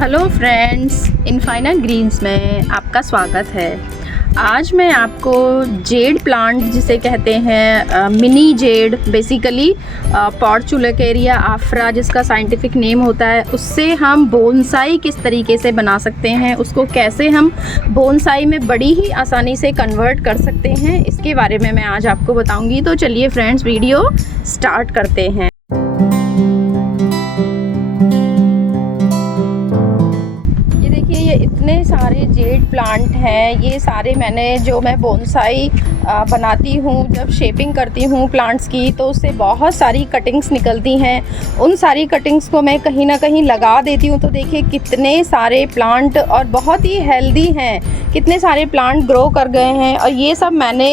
Hello friends, इनफाइना Green's में आपका स्वागत है। आज मैं आपको जेड प्लांट जिसे कहते हैं मिनी जेड, बेसिकली पॉर्चुलेकेरिया आफ्रा जिसका साइंटिफिक नेम होता है, उससे हम बोनसाई किस तरीके से बना सकते हैं, उसको कैसे हम बोनसाई में बड़ी ही आसानी से कन्वर्ट कर सकते हैं, इसके बारे में मैं आज आपको बताऊंगी। तो चलिए फ्रेंड्स, वीडियो स्टार्ट करते हैं। ये इतने सारे जेड प्लांट हैं, ये सारे मैं बोनसाई बनाती हूँ, जब शेपिंग करती हूँ प्लांट्स की तो उससे बहुत सारी कटिंग्स निकलती हैं। उन सारी कटिंग्स को मैं कहीं ना कहीं लगा देती हूँ। तो देखिए कितने सारे प्लांट और बहुत ही हेल्दी हैं, कितने सारे प्लांट ग्रो कर गए हैं। और ये सब मैंने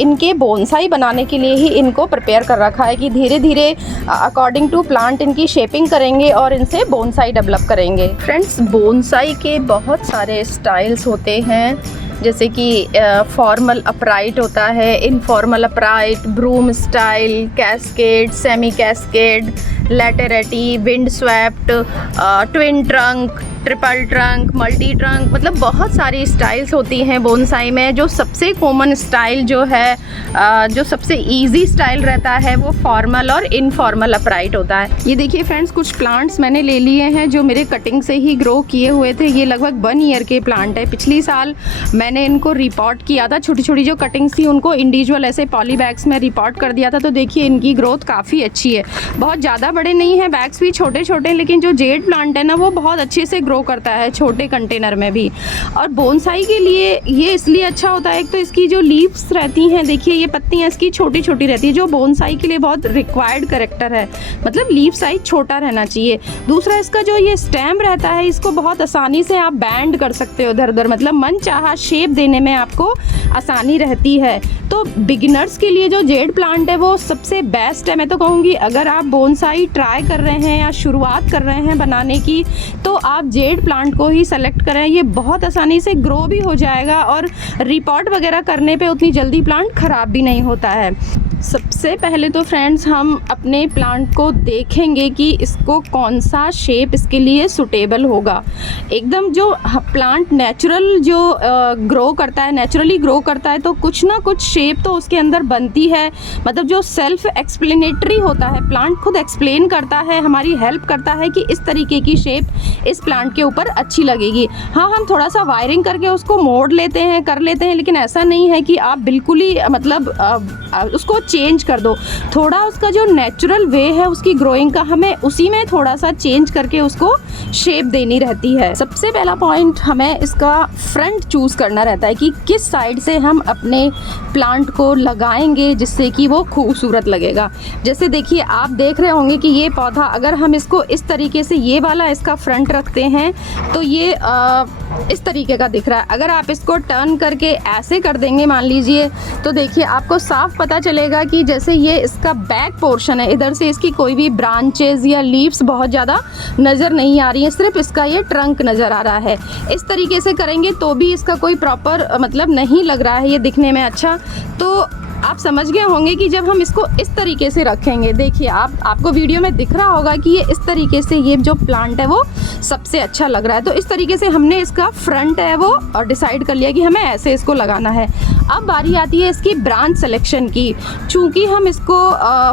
इनके बोनसाई बनाने के लिए ही इनको प्रिपेयर कर रखा है कि धीरे धीरे अकॉर्डिंग टू प्लांट इनकी शेपिंग करेंगे और इनसे बोनसाई डेवलप करेंगे। फ्रेंड्स, बोनसाई के बहुत सारे स्टाइल्स होते हैं, जैसे कि फॉर्मल अपराइट होता है, informal upright, broom style, cascade, semi cascade, literati, windswept, twin trunk, triple trunk, multi trunk, मतलब बहुत सारी स्टाइल्स होती हैं बोनसाई में। जो सबसे कॉमन स्टाइल जो है, जो सबसे इजी स्टाइल रहता है, वो फॉर्मल और इनफॉर्मल अपराइट होता है। ये देखिए फ्रेंड्स, कुछ प्लांट्स मैंने ले लिए हैं जो मेरे कटिंग से ही ग्रो किए हुए थे। ये लगभग 1 ईयर के प्लांट है। पिछली साल मैंने इनको रिपॉट किया था, छोटी छोटी जो कटिंग्स थी उनको इंडिविजुअल ऐसे पॉली बैग्स में रिपॉट कर दिया था। तो देखिए इनकी ग्रोथ काफ़ी अच्छी है, बहुत ज़्यादा बड़े नहीं हैं, बैग्स भी छोटे छोटे हैं, लेकिन जो जेड प्लांट है ना वो बहुत अच्छे से ग्रो करता है छोटे कंटेनर में भी। और बोनसाई के लिए ये इसलिए अच्छा होता है, एक तो इसकी जो लीव्स रहती हैं, देखिए ये पत्तियां इसकी छोटी छोटी रहती है, जो बोनसाई के लिए बहुत रिक्वायर्ड कैरेक्टर है, मतलब लीफ साइज छोटा रहना चाहिए। दूसरा, इसका जो ये स्टेम रहता है, इसको बहुत आसानी से आप बैंड कर सकते हो इधर उधर, मतलब मन चाहा शेप देने में आपको आसानी रहती है। तो बिगिनर्स के लिए जो जेड प्लांट है वो सबसे बेस्ट है। मैं तो कहूँगी अगर आप बोनसाई ट्राई कर रहे हैं या शुरुआत कर रहे हैं बनाने की, तो आप जेड प्लांट को ही सेलेक्ट करें। ये बहुत आसानी से ग्रो भी हो जाएगा और रिपॉट वगैरह करने पे उतनी जल्दी प्लांट ख़राब भी नहीं होता है। सबसे पहले तो फ्रेंड्स हम अपने प्लांट को देखेंगे कि इसको कौन सा शेप इसके लिए सूटेबल होगा। एकदम जो प्लांट नेचुरल जो ग्रो करता है, नेचुरली ग्रो करता है, तो कुछ ना कुछ शेप तो उसके अंदर बनती है। मतलब जो सेल्फ एक्सप्लेनेटरी होता है, प्लांट खुद एक्सप्लेन करता है, हमारी हेल्प करता है कि इस तरीके की शेप इस प्लांट के ऊपर अच्छी लगेगी। हाँ, हम थोड़ा सा वायरिंग करके उसको मोड़ लेते हैं, कर लेते हैं, लेकिन ऐसा नहीं है कि आप बिल्कुल ही मतलब उसको चेंज कर दो। थोड़ा उसका जो नेचुरल वे है उसकी ग्रोइंग का, हमें उसी में थोड़ा सा चेंज करके उसको शेप देनी रहती है। सबसे पहला पॉइंट, हमें इसका फ्रंट चूज़ करना रहता है कि किस साइड से हम अपने प्लांट को लगाएंगे जिससे कि वो खूबसूरत लगेगा। जैसे देखिए, आप देख रहे होंगे कि ये पौधा, अगर हम इसको इस तरीके से ये वाला इसका फ्रंट रखते हैं तो ये इस तरीके का दिख रहा है। अगर आप इसको टर्न करके ऐसे कर देंगे मान लीजिए, तो देखिए आपको साफ पता चलेगा कि जैसे ये इसका बैक पोर्शन है, इधर से इसकी कोई भी ब्रांचेस या लीव्स बहुत ज़्यादा नज़र नहीं आ रही है, सिर्फ इसका ये ट्रंक नज़र आ रहा है। इस तरीके से करेंगे तो भी इसका कोई प्रॉपर मतलब नहीं लग रहा है ये दिखने में अच्छा। तो आप समझ गए होंगे कि जब हम इसको इस तरीके से रखेंगे, देखिए आपको वीडियो में दिख रहा होगा कि ये इस तरीके से ये जो प्लांट है वो सबसे अच्छा लग रहा है। तो इस तरीके से हमने इसका फ्रंट है वो और डिसाइड कर लिया कि हमें ऐसे इसको लगाना है। अब बारी आती है इसकी ब्रांच सिलेक्शन की। चूँकि हम इसको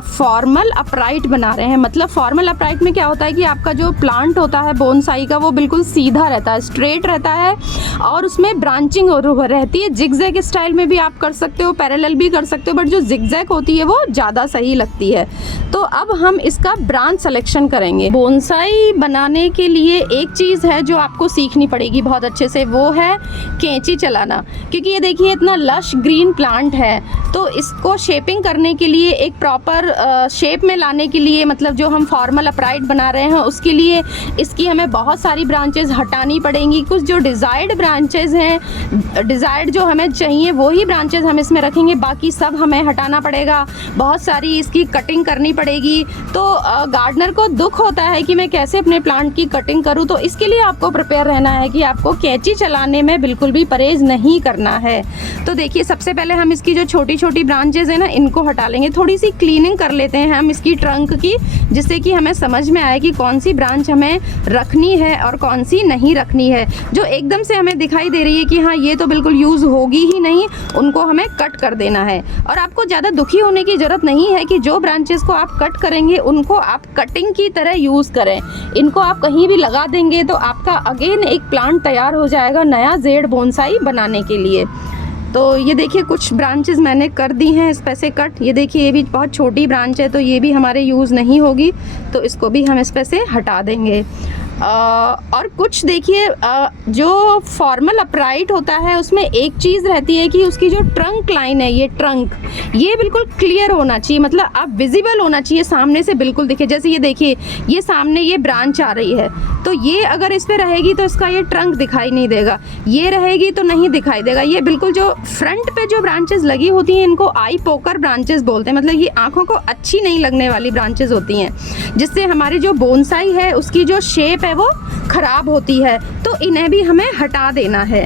फॉर्मल अपराइट बना रहे हैं, मतलब फॉर्मल अपराइट में क्या होता है कि आपका जो प्लांट होता है बोनसाई का वो बिल्कुल सीधा रहता है, स्ट्रेट रहता है और उसमें ब्रांचिंग रहती है। जिगजैग स्टाइल में भी आप कर सकते हो, पैरेलल भी कर सकते हो, बट जो जिगजैग होती है वो ज़्यादा सही लगती है। तो अब हम इसका ब्रांच सिलेक्शन करेंगे। बोनसाई बनाने के लिए एक चीज़ है जो आपको सीखनी पड़ेगी बहुत अच्छे से, वो है कैंची चलाना। क्योंकि ये देखिए इतना लश ग्रीन प्लांट है, तो इसको शेपिंग करने के लिए, एक प्रॉपर शेप में लाने के लिए, मतलब जो हम फॉर्मल अपराइट बना रहे हैं उसके लिए इसकी हमें बहुत सारी ब्रांचेस हटानी पड़ेंगी। कुछ जो डिज़ायर्ड ब्रांचेस हैं, डिज़ायर्ड जो हमें चाहिए वही ब्रांचेस हम इसमें रखेंगे, बाकी सब हमें हटाना पड़ेगा। बहुत सारी इसकी कटिंग करनी पड़ेगी। तो गार्डनर को दुख होता है कि मैं कैसे अपने प्लांट की कटिंग करूं, तो इसके लिए आपको प्रिपेयर रहना है कि आपको कैंची चलाने में बिल्कुल भी परहेज नहीं करना है। तो देखिए देखिए सबसे पहले हम इसकी जो छोटी छोटी ब्रांचेज है ना, इनको हटा लेंगे। थोड़ी सी क्लीनिंग कर लेते हैं हम इसकी ट्रंक की, जिससे कि हमें समझ में आए कि कौन सी ब्रांच हमें रखनी है और कौन सी नहीं रखनी है। जो एकदम से हमें दिखाई दे रही है कि हाँ ये तो बिल्कुल यूज़ होगी ही नहीं, उनको हमें कट कर देना है। और आपको ज़्यादा दुखी होने की ज़रूरत नहीं है कि जो ब्रांचेस को आप कट करेंगे उनको आप कटिंग की तरह यूज़ करें। इनको आप कहीं भी लगा देंगे तो आपका अगेन एक प्लांट तैयार हो जाएगा नया जेड बोनसाई बनाने के लिए। तो ये देखिए कुछ ब्रांचेस मैंने कर दी हैं इस पे से कट। ये देखिए ये भी बहुत छोटी ब्रांच है, तो ये भी हमारे यूज़ नहीं होगी, तो इसको भी हम इस पे से हटा देंगे। और कुछ देखिए जो फॉर्मल अपराइट होता है उसमें एक चीज़ रहती है कि उसकी जो ट्रंक लाइन है, ये ट्रंक ये बिल्कुल क्लियर होना चाहिए, मतलब आप विजिबल होना चाहिए, सामने से बिल्कुल दिखे। जैसे ये देखिए ये सामने ये ब्रांच आ रही है, तो ये अगर इस पे रहेगी तो इसका ये ट्रंक दिखाई नहीं देगा, ये रहेगी तो नहीं दिखाई देगा। ये बिल्कुल जो फ्रंट पे जो ब्रांचेस लगी होती हैं इनको आई पोकर ब्रांचेस बोलते हैं, मतलब ये आँखों को अच्छी नहीं लगने वाली ब्रांचेस होती हैं, जिससे हमारी जो बोनसाई है उसकी जो शेप है वो खराब होती है। तो इन्हें भी हमें हटा देना है।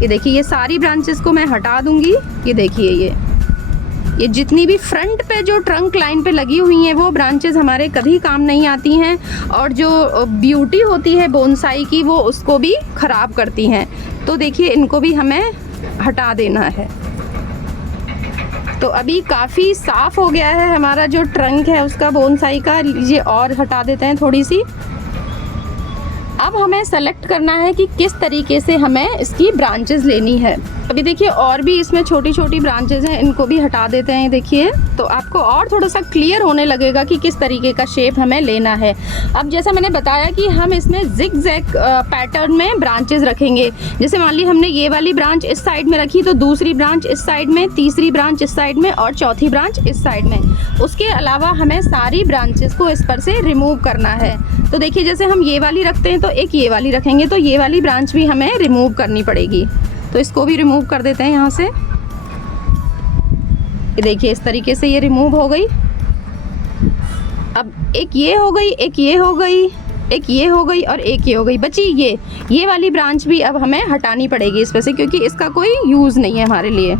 ये देखिए ये सारी ब्रांचेस को मैं हटा दूंगी। ये देखिए ये जितनी भी फ्रंट पे जो ट्रंक लाइन पे लगी हुई हैं वो ब्रांचेस हमारे कभी काम नहीं आती हैं, और जो ब्यूटी होती है बोनसाई की वो उसको भी ख़राब करती हैं। तो देखिए इनको भी हमें हटा देना है। तो अभी काफ़ी साफ़ हो गया है हमारा जो ट्रंक है उसका बोनसाई का। लीजिए और हटा देते हैं थोड़ी सी। अब हमें सेलेक्ट करना है कि किस तरीके से हमें इसकी ब्रांचेस लेनी है। अभी देखिए और भी इसमें छोटी छोटी ब्रांचेस हैं, इनको भी हटा देते हैं। देखिए तो आपको और थोड़ा सा क्लियर होने लगेगा कि किस तरीके का शेप हमें लेना है। अब जैसा मैंने बताया कि हम इसमें जिग जैग पैटर्न में ब्रांचेस रखेंगे। जैसे मान ली हमने ये वाली ब्रांच इस साइड में रखी, तो दूसरी ब्रांच इस साइड में, तीसरी ब्रांच इस साइड में और चौथी ब्रांच इस साइड में। उसके अलावा हमें सारी ब्रांचेस को इस पर से रिमूव करना है। तो देखिए जैसे हम ये वाली रखते हैं तो एक ये वाली रखेंगे, तो ये वाली ब्रांच भी हमें रिमूव करनी पड़ेगी। तो इसको भी रिमूव कर देते हैं यहाँ से। ये देखिए इस तरीके से ये रिमूव हो गई। अब एक ये हो गई, एक ये हो गई, एक ये हो गई और एक ये हो गई। बची ये वाली ब्रांच भी अब हमें हटानी पड़ेगी इस पर से, क्योंकि इसका कोई यूज़ नहीं है हमारे लिए।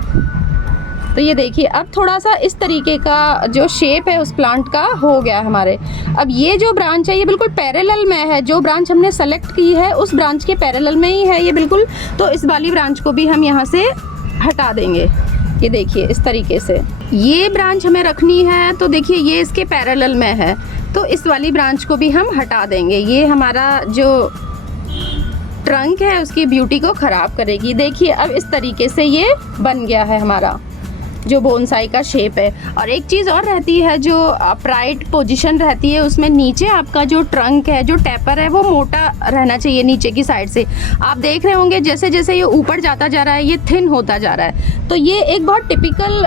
तो ये देखिए अब थोड़ा सा इस तरीके का जो शेप है उस प्लांट का हो गया हमारे। अब ये जो ब्रांच है ये बिल्कुल पैरेलल में है, जो ब्रांच हमने सेलेक्ट की है उस ब्रांच के पैरेलल में ही है ये बिल्कुल। तो इस वाली ब्रांच को भी हम यहाँ से हटा देंगे। ये देखिए इस तरीके से ये ब्रांच हमें रखनी है, तो देखिए ये इसके पैरेलल में है, तो इस वाली ब्रांच को भी हम हटा देंगे। ये हमारा जो ट्रंक है उसकी ब्यूटी को ख़राब करेगी। देखिए अब इस तरीके से ये बन गया है हमारा जो बोनसाई का शेप है। और एक चीज़ और रहती है, जो अपराइट पोजीशन रहती है उसमें नीचे आपका जो ट्रंक है, जो टैपर है, वो मोटा रहना चाहिए नीचे की साइड से। आप देख रहे होंगे जैसे जैसे ये ऊपर जाता जा रहा है ये थिन होता जा रहा है। तो ये एक बहुत टिपिकल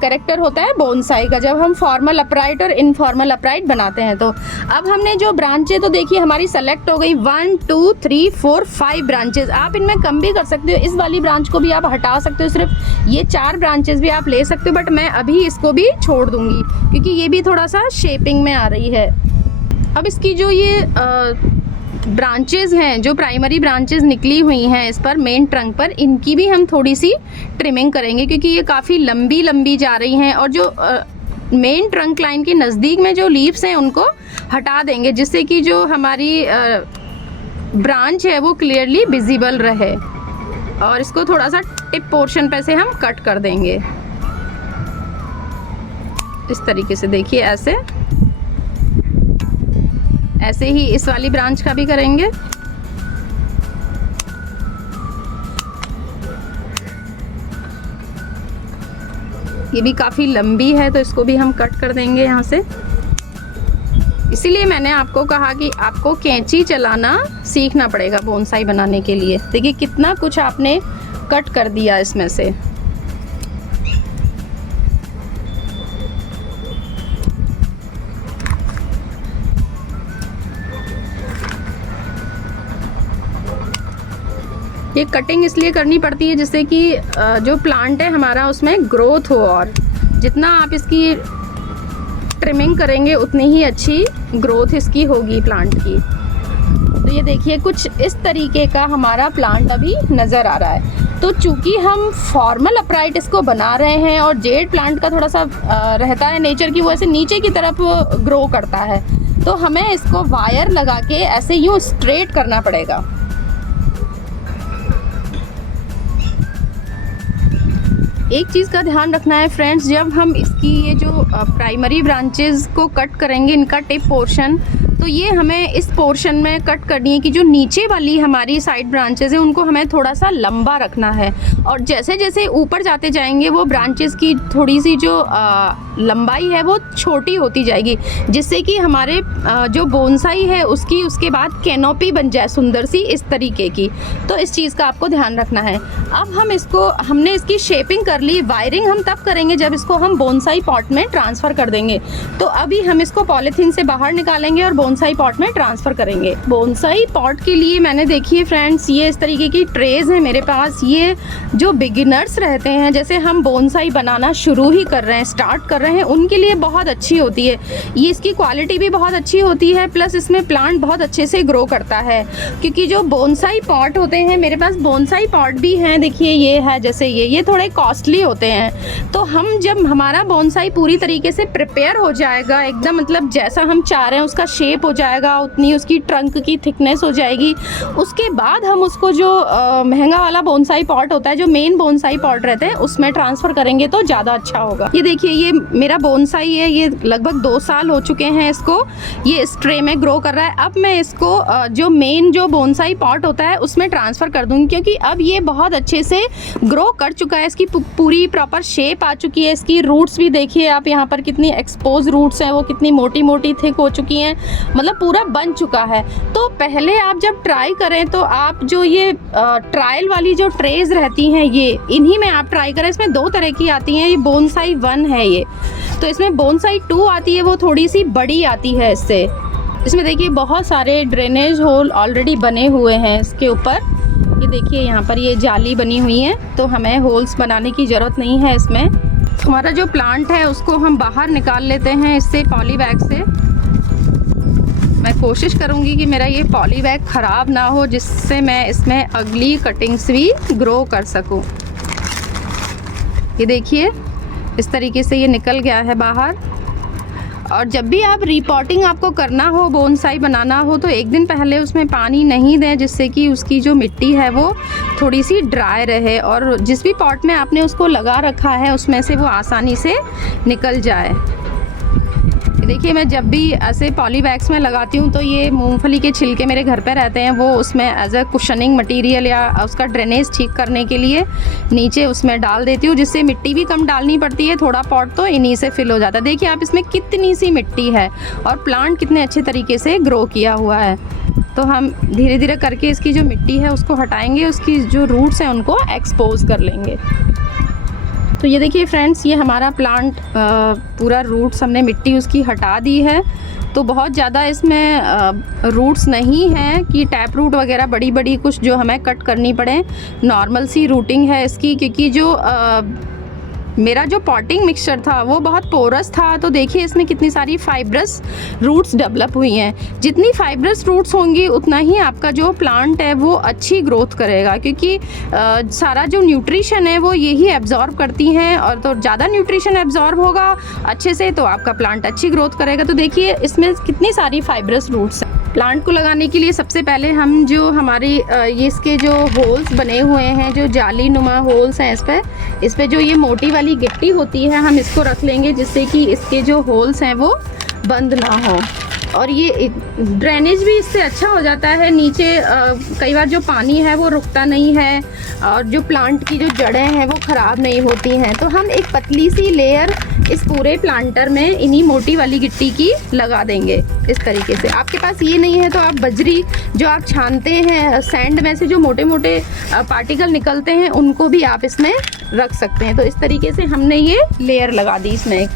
कैरेक्टर होता है बोनसाई का, जब हम फॉर्मल अपराइट और इनफॉर्मल अपराइट बनाते हैं। तो अब हमने जो ब्रांचें तो देखिए हमारी सेलेक्ट हो गई 1 2 3 4 5 ब्रांचेस। आप इनमें कम भी कर सकते हो, इस वाली ब्रांच को भी आप हटा सकते हो, सिर्फ ये 4 ब्रांचेस भी आप ले सकते हो, बट मैं अभी इसको भी छोड़ दूंगी क्योंकि ये भी थोड़ा सा शेपिंग में आ रही है। अब इसकी जो ये ब्रांचेस हैं, जो प्राइमरी ब्रांचेस निकली हुई हैं इस पर मेन ट्रंक पर, इनकी भी हम थोड़ी सी ट्रिमिंग करेंगे क्योंकि ये काफ़ी लंबी लंबी जा रही हैं। और जो मेन ट्रंक लाइन के नज़दीक में जो लीव्स हैं उनको हटा देंगे, जिससे कि जो हमारी ब्रांच है वो क्लियरली विजिबल रहे। और इसको थोड़ा सा टिप पोर्शन पे से हम कट कर देंगे इस तरीके से। देखिए ऐसे ही इस वाली ब्रांच का भी करेंगे। ये भी काफ़ी लंबी है तो इसको भी हम कट कर देंगे यहाँ से। इसीलिए मैंने आपको कहा कि आपको कैंची चलाना सीखना पड़ेगा बोनसाई बनाने के लिए। देखिए कितना कुछ आपने कट कर दिया इसमें से। ये कटिंग इसलिए करनी पड़ती है जिससे कि जो प्लांट है हमारा उसमें ग्रोथ हो, और जितना आप इसकी ट्रिमिंग करेंगे उतनी ही अच्छी ग्रोथ इसकी होगी प्लांट की। तो तो ये देखिए कुछ इस तरीके का हमारा प्लांट अभी नज़र आ रहा है। तो चूँकि हम फॉर्मल अपराइट इसको बना रहे हैं और जेड प्लांट का थोड़ा सा रहता है नेचर की, वो ऐसे नीचे की तरफ ग्रो करता है, तो हमें इसको वायर लगा के ऐसे यूँ स्ट्रेट करना पड़ेगा। एक चीज़ का ध्यान रखना है फ्रेंड्स, जब हम इसकी ये जो प्राइमरी ब्रांचेस को कट करेंगे, इनका टिप पोर्शन, तो ये हमें इस पोर्शन में कट करनी है कि जो नीचे वाली हमारी साइड ब्रांचेस हैं उनको हमें थोड़ा सा लंबा रखना है। और जैसे जैसे ऊपर जाते जाएंगे वो ब्रांचेस की थोड़ी सी जो लंबाई है वो छोटी होती जाएगी, जिससे कि हमारे जो बोनसाई है उसकी उसके बाद कैनोपी बन जाए सुंदर सी इस तरीके की। तो इस चीज़ का आपको ध्यान रखना है। अब हमने इसकी शेपिंग कर ली। वायरिंग हम तब करेंगे जब इसको हम बोनसाई पॉट में ट्रांसफ़र कर देंगे। तो अभी हम इसको पॉलीथीन से बाहर निकालेंगे और बोनसाई पॉट में ट्रांसफ़र करेंगे। बोनसाई पॉट के लिए मैंने देखिए फ्रेंड्स, ये इस तरीके की ट्रेज है मेरे पास। ये जो बिगिनर्स रहते हैं, जैसे हम बोनसाई बनाना शुरू ही कर रहे हैं, स्टार्ट कर रहे हैं, उनके लिए बहुत अच्छी होती है। ये इसकी क्वालिटी भी बहुत अच्छी होती है, प्लस इसमें प्लांट बहुत अच्छे से ग्रो करता है। क्योंकि जो बोनसाई पॉट होते हैं, मेरे पास बोनसाई पॉट भी हैं, देखिए ये है, जैसे ये थोड़े कॉस्टली होते हैं। तो हम जब हमारा बोनसाई पूरी तरीके से प्रिपेयर हो जाएगा, एकदम मतलब जैसा हम चाह रहे हैं उसका शेप हो जाएगा, उतनी उसकी ट्रंक की थिकनेस हो जाएगी, उसके बाद हम उसको जो महंगा वाला बोनसाई पॉट होता है, जो मेन बोनसाई पॉट रहते हैं, उसमें ट्रांसफ़र करेंगे तो ज़्यादा अच्छा होगा। ये देखिए, ये मेरा बोनसाई है, ये लगभग 2 साल हो चुके हैं इसको, ये इस ट्रे में ग्रो कर रहा है। अब मैं इसको जो मेन जो बोनसाई पॉट होता है उसमें ट्रांसफ़र कर दूँगी, क्योंकि अब ये बहुत अच्छे से ग्रो कर चुका है, इसकी पूरी प्रॉपर शेप आ चुकी है। इसकी रूट्स भी देखिए आप यहाँ पर कितनी एक्सपोज रूट्स हैं, वो कितनी मोटी मोटी थिक हो चुकी हैं, मतलब पूरा बन चुका है। तो पहले आप जब ट्राई करें तो आप जो ये ट्रायल वाली जो ट्रेज रहती हैं, ये इन्हीं में आप ट्राई करें। इसमें 2 तरह की आती हैं, ये बोनसाई 1 है ये, तो इसमें बोनसाई 2 आती है, वो थोड़ी सी बड़ी आती है इससे। इसमें देखिए बहुत सारे ड्रेनेज होल ऑलरेडी बने हुए हैं इसके ऊपर। ये देखिए यहाँ पर ये जाली बनी हुई है, तो हमें होल्स बनाने की ज़रूरत नहीं है इसमें। हमारा जो प्लांट है उसको हम बाहर निकाल लेते हैं इससे, पॉली बैग से। मैं कोशिश करूँगी कि मेरा ये पॉली बैग ख़राब ना हो, जिससे मैं इसमें अगली कटिंग्स भी ग्रो कर सकूँ। ये देखिए इस तरीके से ये निकल गया है बाहर। और जब भी आप रीपॉटिंग आपको करना हो, बोनसाई बनाना हो, तो 1 दिन पहले उसमें पानी नहीं दें, जिससे कि उसकी जो मिट्टी है वो थोड़ी सी ड्राई रहे और जिस भी पॉट में आपने उसको लगा रखा है उसमें से वो आसानी से निकल जाए। देखिए मैं जब भी ऐसे पॉली बैग्स में लगाती हूँ तो ये मूंगफली के छिलके मेरे घर पे रहते हैं, वो उसमें एज अ कुशनिंग मटेरियल या उसका ड्रेनेज ठीक करने के लिए नीचे उसमें डाल देती हूँ, जिससे मिट्टी भी कम डालनी पड़ती है, थोड़ा पॉट तो इन्हीं से फिल हो जाता है। देखिए आप इसमें कितनी सी मिट्टी है और प्लांट कितने अच्छे तरीके से ग्रो किया हुआ है। तो हम धीरे धीरे करके इसकी जो मिट्टी है उसको हटाएँगे, उसकी जो रूट्स हैं उनको एक्सपोज कर लेंगे। तो ये देखिए फ्रेंड्स, ये हमारा प्लांट पूरा रूट्स हमने मिट्टी उसकी हटा दी है। तो बहुत ज़्यादा इसमें रूट्स नहीं है कि टैप रूट वगैरह बड़ी बड़ी कुछ जो हमें कट करनी पड़े। नॉर्मल सी रूटिंग है इसकी, क्योंकि जो मेरा जो पॉटिंग मिक्सचर था वो बहुत पोरस था। तो देखिए इसमें कितनी सारी फाइब्रस रूट्स डेवलप हुई हैं। जितनी फाइब्रस रूट्स होंगी उतना ही आपका जो प्लांट है वो अच्छी ग्रोथ करेगा, क्योंकि सारा जो न्यूट्रिशन है वो यही एब्जॉर्ब करती हैं, और तो ज़्यादा न्यूट्रिशन एब्जॉर्ब होगा अच्छे से तो आपका प्लांट अच्छी ग्रोथ करेगा। तो देखिए इसमें कितनी सारी फाइब्रस रूट्स हैं। प्लांट को लगाने के लिए सबसे पहले हम जो हमारी ये इसके जो होल्स बने हुए हैं, जो जाली नुमा होल्स हैं, इस पर जो ये मोटी वाली गिट्टी होती है हम इसको रख लेंगे, जिससे कि इसके जो होल्स हैं वो बंद ना हो। और ये ड्रेनेज भी इससे अच्छा हो जाता है। नीचे कई बार जो पानी है वो रुकता नहीं है और जो प्लांट की जो जड़ें हैं वो ख़राब नहीं होती हैं। तो हम एक पतली सी लेयर इस पूरे प्लांटर में इन्हीं मोटी वाली गिट्टी की लगा देंगे इस तरीके से। आपके पास ये नहीं है तो आप बजरी जो आप छानते हैं, सैंड में से जो मोटे मोटे पार्टिकल निकलते हैं, उनको भी आप इसमें रख सकते हैं। तो इस तरीके से हमने ये लेयर लगा दी इसमें।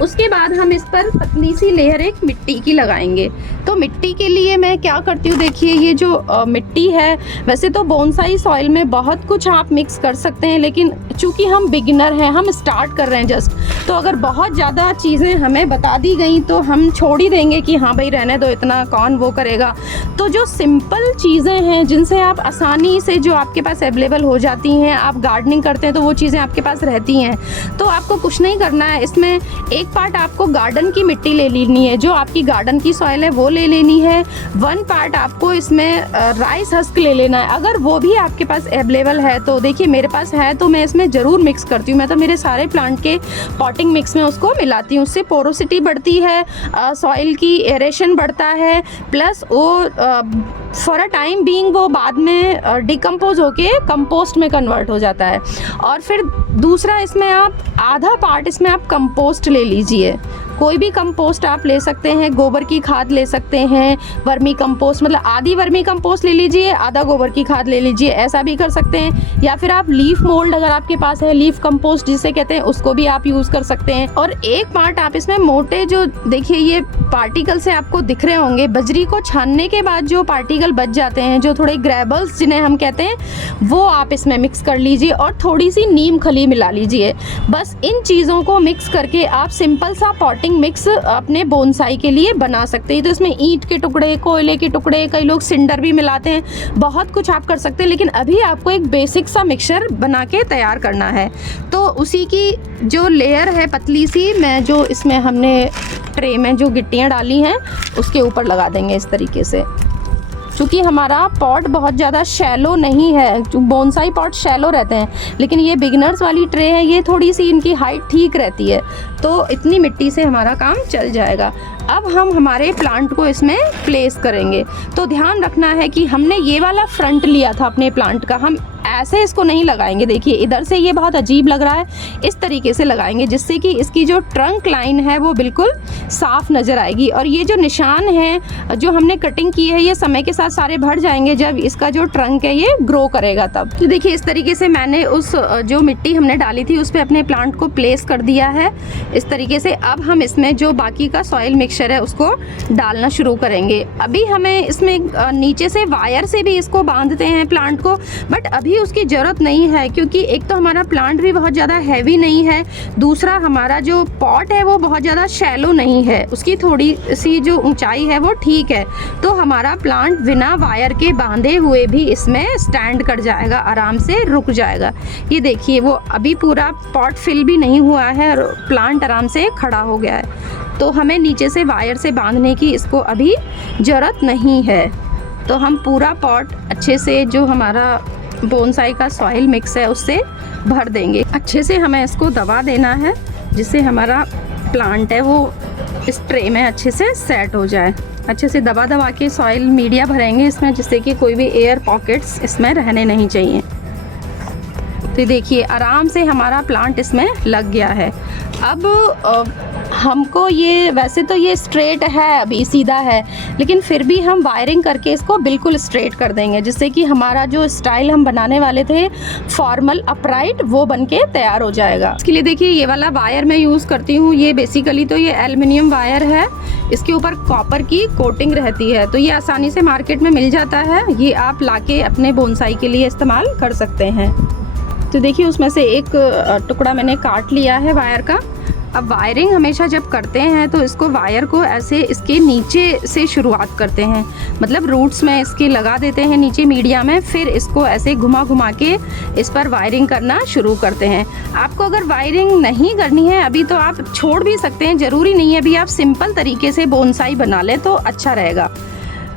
उसके बाद हम इस पर पतली सी लेयर एक मिट्टी की लगाएंगे। तो मिट्टी के लिए मैं क्या करती हूँ, देखिए ये जो मिट्टी है, वैसे तो बोनसाई सॉइल में बहुत कुछ आप मिक्स कर सकते हैं, लेकिन चूंकि हम बिगिनर हैं, हम स्टार्ट कर रहे हैं जस्ट, तो अगर बहुत ज़्यादा चीज़ें हमें बता दी गई तो हम छोड़ ही देंगे कि हाँ भाई रहने दो, इतना कौन वो करेगा। तो जो सिंपल चीज़ें हैं जिनसे आप आसानी से, जो आपके पास अवेलेबल हो जाती हैं, आप गार्डनिंग करते हैं तो वो चीज़ें आपके पास रहती हैं, तो आपको कुछ नहीं करना है। इसमें एक पार्ट आपको गार्डन की मिट्टी ले लेनी है, जो आपकी गार्डन की सॉइल है वो ले लेनी है। 1 पार्ट आपको इसमें राइस हस्क ले लेना है, अगर वो भी आपके पास अवेलेबल है तो। देखिए मेरे पास है तो मैं इसमें ज़रूर मिक्स करती हूँ, मैं तो मेरे सारे प्लांट के पॉटिंग मिक्स में उसको मिलाती हूँ। उससे पोरोसिटी बढ़ती है, सॉइल की एरेशन बढ़ता है, प्लस वो फॉर अ टाइम बीइंग वो बाद में डिकम्पोज होके कंपोस्ट में कन्वर्ट हो जाता है। और फिर दूसरा, इसमें आप आधा पार्ट इसमें आप कंपोस्ट ले लीजिए, कोई भी कंपोस्ट आप ले सकते हैं, गोबर की खाद ले सकते हैं, वर्मी कंपोस्ट, मतलब आधी वर्मी कंपोस्ट ले लीजिए, आधा गोबर की खाद ले लीजिए, ऐसा भी कर सकते हैं। या फिर आप लीफ मोल्ड अगर आपके पास है, लीफ कंपोस्ट जिसे कहते हैं, उसको भी आप यूज़ कर सकते हैं। और एक पार्ट आप इसमें मोटे, जो देखिए ये पार्टिकल से आपको दिख रहे होंगे, बजरी को छानने के बाद जो पार्टिकल बच जाते हैं, जो थोड़े ग्रेबल्स जिन्हें हम कहते हैं, वो आप इसमें मिक्स कर लीजिए और थोड़ी सी नीम खली मिला लीजिए। बस इन चीज़ों को मिक्स करके आप सिंपल सा पॉटिंग मिक्स अपने बोनसाई के लिए बना सकते हैं। तो इसमें ईंट के टुकड़े, कोयले के टुकड़े, कई लोग सिंडर भी मिलाते हैं, बहुत कुछ आप कर सकते हैं, लेकिन अभी आपको एक बेसिक सा मिक्सचर बना के तैयार करना है। तो उसी की जो लेयर है पतली सी, मैं जो इसमें हमने ट्रे में जो गिट्टियाँ डाली हैं उसके ऊपर लगा देंगे इस तरीके से। चूँकि हमारा पॉट बहुत ज़्यादा शैलो नहीं है, बोनसाई पॉट शैलो रहते हैं, लेकिन ये बिगिनर्स वाली ट्रे है, ये थोड़ी सी इनकी हाइट ठीक रहती है, तो इतनी मिट्टी से हमारा काम चल जाएगा। अब हम हमारे प्लांट को इसमें प्लेस करेंगे। तो ध्यान रखना है कि हमने ये वाला फ्रंट लिया था अपने प्लांट का, हम ऐसे इसको नहीं लगाएंगे। देखिए इधर से ये बहुत अजीब लग रहा है, इस तरीके से लगाएंगे जिससे कि इसकी जो ट्रंक लाइन है वो बिल्कुल साफ नज़र आएगी। और ये जो निशान है जो हमने कटिंग की है, ये समय के साथ सारे भर जाएंगे जब इसका जो ट्रंक है ये ग्रो करेगा तब। तो देखिए इस तरीके से मैंने उस जो मिट्टी हमने डाली थी उस पर अपने प्लांट को प्लेस कर दिया है इस तरीके से। अब हम इसमें जो बाकी का सॉइल मिक्सचर है उसको डालना शुरू करेंगे। अभी हमें इसमें नीचे से वायर से भी इसको बांधते हैं प्लांट को, बट अभी उसकी ज़रूरत नहीं है, क्योंकि एक तो हमारा प्लांट भी बहुत ज़्यादा हैवी नहीं है, दूसरा हमारा जो पॉट है वो बहुत ज़्यादा शैलो नहीं है, उसकी थोड़ी सी जो ऊंचाई है वो ठीक है। तो हमारा प्लांट बिना वायर के बांधे हुए भी इसमें स्टैंड कर जाएगा, आराम से रुक जाएगा। ये देखिए वो अभी पूरा पॉट फिल भी नहीं हुआ है और प्लांट आराम से खड़ा हो गया है। तो हमें नीचे से वायर से बांधने की इसको अभी ज़रूरत नहीं है। तो हम पूरा पॉट अच्छे से जो हमारा बोनसाई का सॉइल मिक्स है उससे भर देंगे। अच्छे से हमें इसको दबा देना है जिससे हमारा प्लांट है वो इस ट्रे में अच्छे से सेट हो जाए। अच्छे से दबा दबा के सॉइल मीडिया भरेंगे इसमें, जिससे कि कोई भी एयर पॉकेट्स इसमें रहने नहीं चाहिए। तो देखिए आराम से हमारा प्लांट इसमें लग गया है। अब हमको ये, वैसे तो ये स्ट्रेट है, अभी सीधा है, लेकिन फिर भी हम वायरिंग करके इसको बिल्कुल स्ट्रेट कर देंगे, जिससे कि हमारा जो स्टाइल हम बनाने वाले थे फॉर्मल अपराइट, वो बनके तैयार हो जाएगा। इसके लिए देखिए ये वाला वायर मैं यूज़ करती हूँ, ये बेसिकली तो ये एल्युमिनियम वायर है, इसके ऊपर कॉपर की कोटिंग रहती है, तो ये आसानी से मार्केट में मिल जाता है। ये आप लाके अपने बोनसाई के लिए इस्तेमाल कर सकते हैं। तो देखिए उसमें से एक टुकड़ा मैंने काट लिया है वायर का। अब वायरिंग हमेशा जब करते हैं तो इसको वायर को ऐसे इसके नीचे से शुरुआत करते हैं, मतलब रूट्स में इसके लगा देते हैं नीचे मीडिया में, फिर इसको ऐसे घुमा घुमा के इस पर वायरिंग करना शुरू करते हैं। आपको अगर वायरिंग नहीं करनी है अभी तो आप छोड़ भी सकते हैं, ज़रूरी नहीं है अभी आप सिंपल तरीके से बोनसाई बना लें तो अच्छा रहेगा।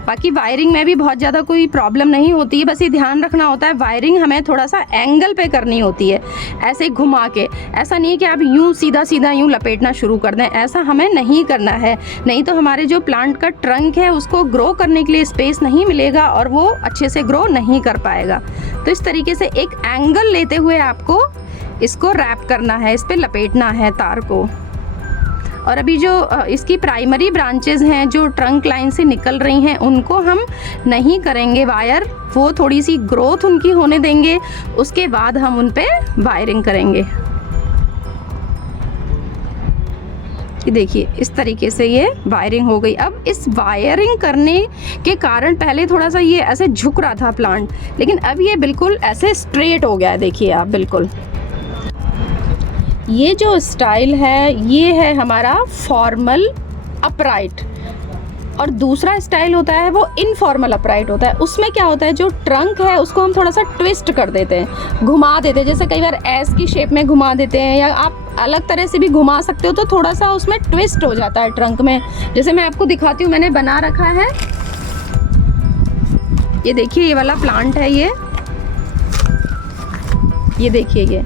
बाकी वायरिंग में भी बहुत ज़्यादा कोई प्रॉब्लम नहीं होती है, बस ये ध्यान रखना होता है वायरिंग हमें थोड़ा सा एंगल पे करनी होती है, ऐसे घुमा के। ऐसा नहीं है कि आप यूँ सीधा सीधा यूँ लपेटना शुरू कर दें, ऐसा हमें नहीं करना है, नहीं तो हमारे जो प्लांट का ट्रंक है उसको ग्रो करने के लिए स्पेस नहीं मिलेगा और वो अच्छे से ग्रो नहीं कर पाएगा। तो इस तरीके से एक एंगल लेते हुए आपको इसको रैप करना है, इस पर लपेटना है तार को। और अभी जो इसकी प्राइमरी ब्रांचेस हैं जो ट्रंक लाइन से निकल रही हैं उनको हम नहीं करेंगे वायर, वो थोड़ी सी ग्रोथ उनकी होने देंगे, उसके बाद हम उन पे वायरिंग करेंगे। ये देखिए इस तरीके से ये वायरिंग हो गई। अब इस वायरिंग करने के कारण पहले थोड़ा सा ये ऐसे झुक रहा था प्लांट, लेकिन अब ये बिल्कुल ऐसे स्ट्रेट हो गया है। देखिए आप बिल्कुल, ये जो स्टाइल है ये है हमारा फॉर्मल अपराइट, और दूसरा स्टाइल होता है वो इनफॉर्मल अपराइट होता है। उसमें क्या होता है, जो ट्रंक है उसको हम थोड़ा सा ट्विस्ट कर देते हैं, घुमा देते हैं, जैसे कई बार एस की शेप में घुमा देते हैं, या आप अलग तरह से भी घुमा सकते हो, तो थोड़ा सा उसमें ट्विस्ट हो जाता है ट्रंक में। जैसे मैं आपको दिखाती हूँ, मैंने बना रखा है, ये देखिए ये वाला प्लांट है, ये देखिए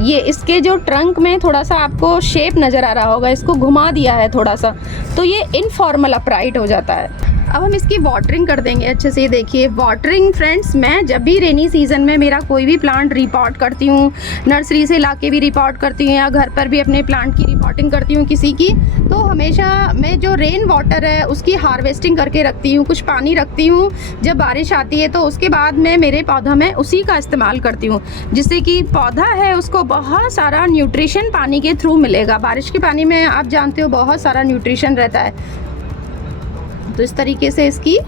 ये इसके जो ट्रंक में थोड़ा सा आपको शेप नज़र आ रहा होगा, इसको घुमा दिया है थोड़ा सा, तो ये इनफॉर्मल अपराइट हो जाता है। अब हम इसकी वाटरिंग कर देंगे अच्छे से। देखिए वाटरिंग फ्रेंड्स, मैं जब भी रेनी सीज़न में मेरा कोई भी प्लांट रिपोर्ट करती हूँ, नर्सरी से लाके भी रिपोर्ट करती हूँ या घर पर भी अपने प्लांट की रिपोर्टिंग करती हूँ किसी की, तो हमेशा मैं जो रेन वाटर है उसकी हार्वेस्टिंग करके रखती हूँ, कुछ पानी रखती हूँ। जब बारिश आती है तो उसके बाद मैं मेरे पौधा में उसी का इस्तेमाल करती हूँ, जिससे कि पौधा है उसको बहुत सारा न्यूट्रिशन पानी के थ्रू मिलेगा। बारिश के पानी में आप जानते हो बहुत सारा न्यूट्रिशन रहता है, तो इस तरीके से इसकी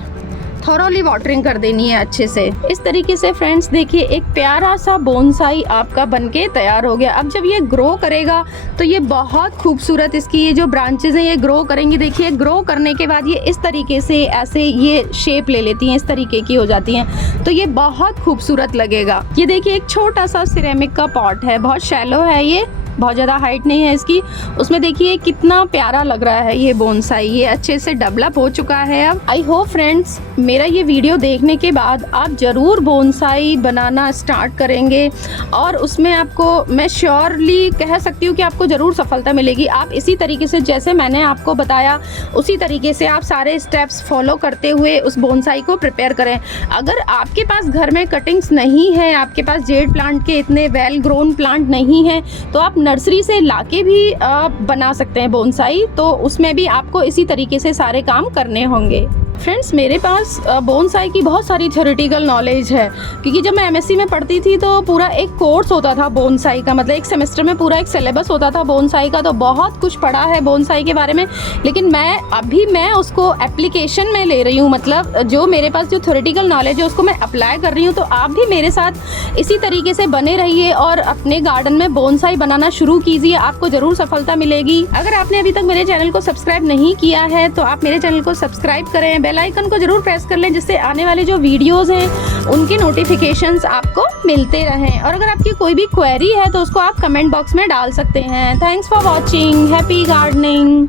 थॉरोली वाटरिंग कर देनी है अच्छे से। इस तरीके से फ्रेंड्स देखिए एक प्यारा सा बोनसाई आपका बनके तैयार हो गया। अब जब ये ग्रो करेगा तो ये बहुत खूबसूरत, इसकी ये जो ब्रांचेज हैं ये ग्रो करेंगी। देखिए ग्रो करने के बाद ये इस तरीके से ऐसे ये शेप ले लेती हैं, इस तरीके की हो जाती हैं, तो ये बहुत खूबसूरत लगेगा। ये देखिए एक छोटा सा सिरेमिक का पॉट है, बहुत शैलो है, ये बहुत ज़्यादा हाइट नहीं है इसकी, उसमें देखिए कितना प्यारा लग रहा है ये बोनसाई, ये अच्छे से डेवलप हो चुका है। अब आई होप फ्रेंड्स मेरा ये वीडियो देखने के बाद आप ज़रूर बोनसाई बनाना स्टार्ट करेंगे, और उसमें आपको मैं श्योरली कह सकती हूँ कि आपको ज़रूर सफलता मिलेगी। आप इसी तरीके से जैसे मैंने आपको बताया उसी तरीके से आप सारे स्टेप्स फॉलो करते हुए उस बोनसाई को प्रिपेयर करें। अगर आपके पास घर में कटिंग्स नहीं है, आपके पास जेड प्लांट के इतने वेल ग्रोन प्लांट नहीं हैं, तो आप नर्सरी से लाके भी बना सकते हैं बोनसाई, तो उसमें भी आपको इसी तरीके से सारे काम करने होंगे। फ्रेंड्स मेरे पास बोनसाई की बहुत सारी थ्योरेटिकल नॉलेज है, क्योंकि जब मैं एमएससी में पढ़ती थी तो पूरा एक कोर्स होता था बोनसाई का, मतलब एक सेमेस्टर में पूरा एक सिलेबस होता था बोनसाई का, तो बहुत कुछ पढ़ा है बोनसाई के बारे में। लेकिन मैं उसको एप्लीकेशन में ले रही हूँ, मतलब जो मेरे पास जो थ्योरेटिकल नॉलेज है उसको मैं अप्लाई कर रही हूँ। तो आप भी मेरे साथ इसी तरीके से बने रहिए और अपने गार्डन में बोनसाई बनाना शुरू कीजिए, आपको ज़रूर सफलता मिलेगी। अगर आपने अभी तक मेरे चैनल को सब्सक्राइब नहीं किया है तो आप मेरे चैनल को सब्सक्राइब करें, बेल आइकन को जरूर प्रेस कर लें, जिससे आने वाले जो वीडियोस हैं उनके नोटिफिकेशंस आपको मिलते रहें। और अगर आपकी कोई भी क्वेरी है तो उसको आप कमेंट बॉक्स में डाल सकते हैं। Thanks for watching, happy gardening.